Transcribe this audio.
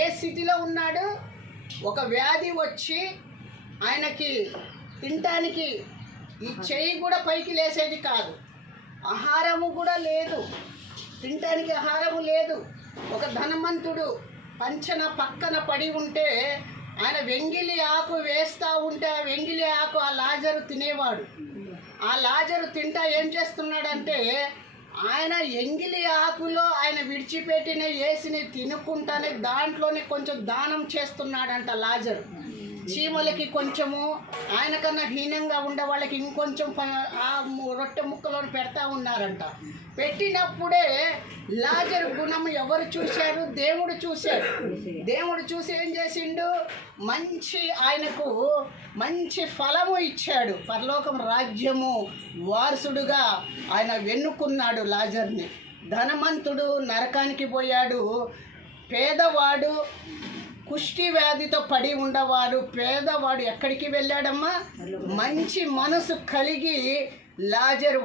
ఏ స్థితిలో ఉన్నాడు? ఒక వ్యాధి వచ్చి ఆయనకి తినటానికి ఈ చెయ్యి కూడా పైకి లేసేది కాదు, ఆహారము కూడా లేదు, తినటానికి ఆహారము లేదు. ఒక ధనవంతుడు పంచన పక్కన పడి ఉంటే ఆయన వెంగిలి ఆకు వేస్తూ ఉంటే ఆ వెంగిలి ఆకు ఆ లాజరు తినేవాడు. ఆ లాజరు తింటా ఏం చేస్తున్నాడంటే ఆయన ఎంగిలి ఆకులో ఆయన విడిచిపెట్టిన వేసిని తినుకుంటానే దాంట్లోనే కొంచెం దానం చేస్తున్నాడంట లాజరు. చీమలకి కొంచెము, ఆయనకన్నా హీనంగా ఉండే వాళ్ళకి ఇంకొంచెం ఆ రొట్టె ముక్కలను పెడతా ఉన్నారంట. పెట్టినప్పుడే లాజరు గుణం ఎవరు చూశారు? దేవుడు చూశాడు. దేవుడు చూసి ఏం చేసిండు? ఆయనకు మంచి ఫలము ఇచ్చాడు. పరలోకం రాజ్యము వారసుడుగా ఆయన వెన్నుకున్నాడు లాజర్ని. ధనవంతుడు నరకానికి పోయాడు, పేదవాడు కుష్టి వ్యాధితో పడి ఉండవాడు పేదవాడు ఎక్కడికి వెళ్ళాడమ్మా? మంచి మనసు కలిగి లాజరు